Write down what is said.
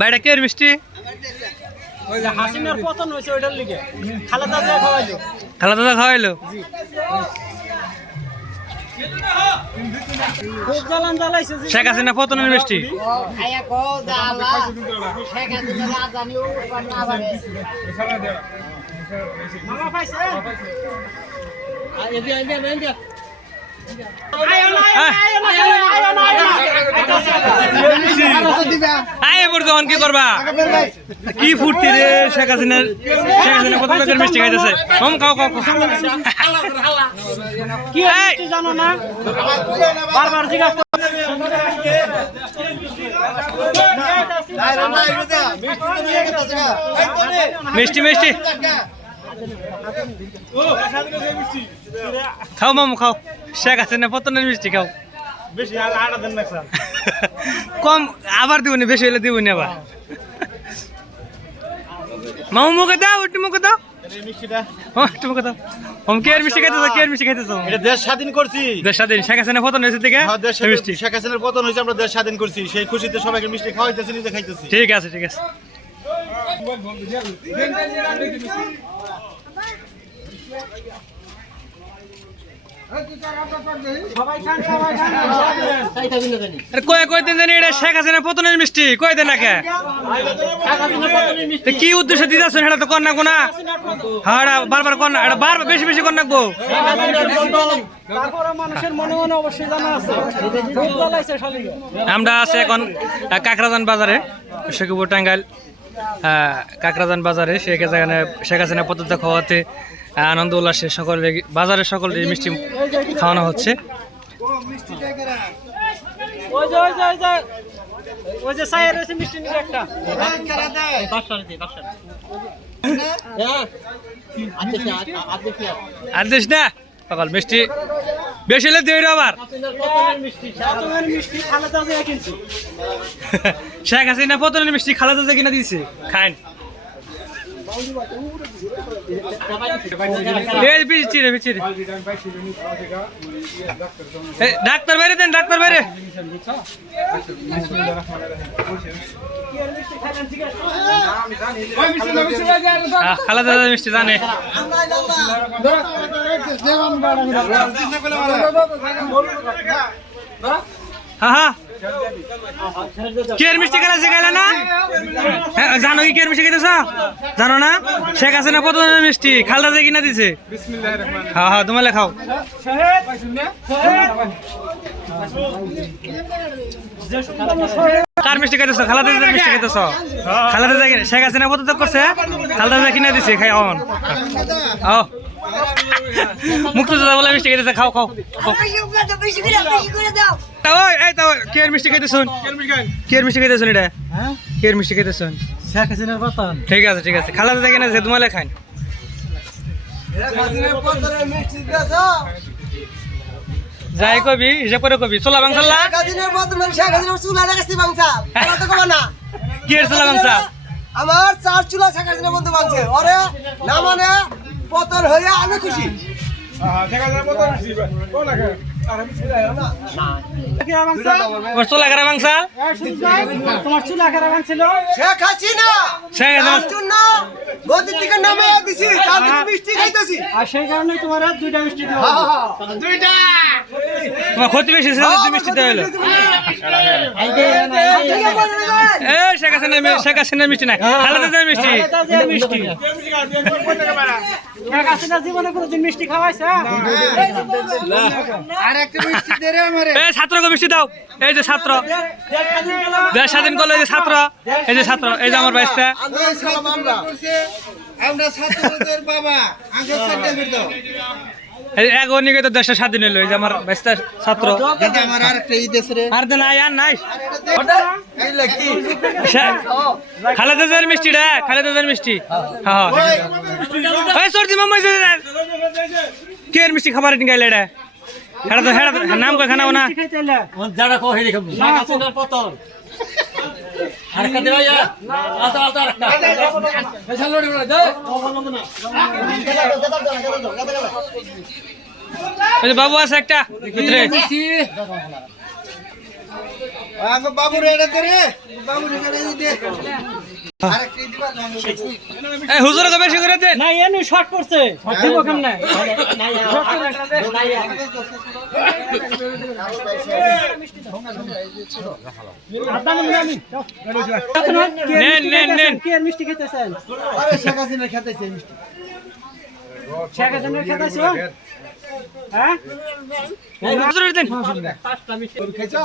বাইরে কে মিষ্টি হাসিনার পতন হয়েছে ওইটার লিগে খালেদা জিয়া খাওয়াইলো। খালেদা খাওয়াইলো খুব জ্বালান জ্বালাইছে শেখ হাসিনা পতনের মিষ্টি মামা পাইছে কি করবা কি ফুর্তি রে শেখ হাসিনা কত লোকের মিষ্টি খাইতেছে কম খাও খাও কি জানো না বারবার জিজ্ঞাসা মিষ্টি মিষ্টি খাও মামু খাও শেখ হাসিনা পতনের মিষ্টি খাও কম আবার দিব না বেশি হলে দিব না আবার মামু মুখে দাও একটু মুখে দাও একটু মুখে দাও কে মিষ্টি খাইতেছ কে মিষ্টি খাইতেছ এটা দেশ স্বাধীন করছি দেশ স্বাধীন শেখ হাসিনা পতন হয়েছে থেকে মিষ্টি শেখ হাসিনার পতন হয়েছে আমরা দেশ স্বাধীন করছি সেই খুশিতে সবাইকে মিষ্টি খাওয়াইতেছি নিজে খাইতেছি ঠিক আছে ঠিক আছে কয় দিন জানি এটা শেখ হাসিনা পতনের মিষ্টি কয় দিন নাকি কি উদ্দেশ্যে দিতে আসছেন এটা তো কর না কোনা হ্যাঁ বারবার কর না এটা বারবার বেশি বেশি কর নাকবো মানুষের মনে মনে অবশ্যই জানা আছে খুব জ্বালাইছে শালিকে। আমরা আছি এখন কাকরাজান বাজারে শেখপুর টাঙ্গাইল কাকরাজান বাজারে শেখ হাসিনা পদ্ধতি খাওয়াতে আনন্দ উল্লাসে সকলে বাজারের সকলে মিষ্টি খাওয়ানো হচ্ছে ওই যে সাইয়ের রয়েছে মিষ্টি নিয়ে একটা আদেশ না সকাল মিষ্টি বেশি হলে দিয়ে আবার শেখ হাসিনা পতনের মিষ্টি খালেদা জিয়া কিনা দিয়েছে খান ডাক্তার বাইরে দেন ডাক্তার বাইরে খালেদা জিয়া মিষ্টি জানে হ্যাঁ কেয়ার মিষ্টি খেলা শিখাইলে না জানো কি কেয়ার মিষ্টি খেতেছ জানো না শেখ হাসিনা পতনের মিষ্টি খালদা জিয়া কিনা দিছে হ্যাঁ হ্যাঁ তোমালে খাও কার মিষ্টি খাইতেছ খালাদা জিয়ার মিষ্টি খাইতেছ খালাদা জিয়া শেখ হাসিনা পদত্যাগ করছে খালদা জিয়া কিনা দিছে খাই অন ও মুক্তিযোদ্ধা বলে মিষ্টি খাইতেছে খাও খাও ওই এই তো কেয়ার মিষ্টি খাইতেছুন কেয়ার মিষ্টি খাইতেছুন এটা কেয়ার মিষ্টি খাইতেছুন শেখ হাসিনার পতন ঠিক আছে ঠিক আছে খালাদা জিয়া কিনা দিছে তোমালে খান যাই কবি হিসাব করে কবি চোলা বাংসাল্লা কি চোলা বাংসা আমার 4 চুলা শেখ হাসিনা বন্ধু বাংছে ওরে না মানে পতন হইয়া আমি খুশি চোলা খারা বাংসা তোমার চুলা খারাপ ছিল শেখ হাসিনা তার জন্য গদি থেকে নামে দিছি তার মিষ্টি খাইতেছি আর সেই কারণে তোমার দুইটা মিষ্টি দেওয়া দুইটা তোমার ক্ষতি বেশি ছিল তুমি মিষ্টি দেওয়া হলো শেখ হাসিনা মিষ্টি না খালেদা জিয়ার মিষ্টি মিষ্টি শেখ হাসিনা জীবনে কোনোদিন মিষ্টি খাওয়াইছে আর একটা মিষ্টি দে রে আমারে এই ছাত্রকে মিষ্টি দাও এই যে ছাত্র দেশ স্বাধীন করলো এই যে ছাত্র এই যে ছাত্র এই যে আমার বাইশটা আমরা ছাত্রদের বাবা আগে সার্টিফিকেট দাও এই এক অনিকে তো দেশের স্বাধীন হলো এই যে আমার বাইশটা ছাত্র দাদা আমার আরেকটা ই দেশ রে আর দেন আর নাই এই লাগি খালেদা জিয়ার মিষ্টি রে খালেদা জিয়ার মিষ্টি হ্যাঁ হ্যাঁ সরজি মাম্মা কে মিষ্টি খাবার নিগাইলে রে হেডা তো হেডা নাম কই খানাও না যারা কো হেডি খাবো শেখ হাসিনার পতন আরেকটা দেবা ইয়া আতা আতা আরেকটা এসা লড়ি বড় যাও ওই বাবু আছে একটা ভিতরে আমি বাবু রে এটা করে বাবু রে করে দে আরে কি দিবা না এই হুজুর তো বেশি করে দেন না এনে শর্ট পড়ছে দিব কেমনে নেন নেন কি আর মিষ্টি খেতেছেন আরে শেখ হাসিনা খেতেছে মিষ্টি শেখ হাসিনা খেতেছো হ্যাঁ হুজুর দেন পাঁচটা মিষ্টি খাইছো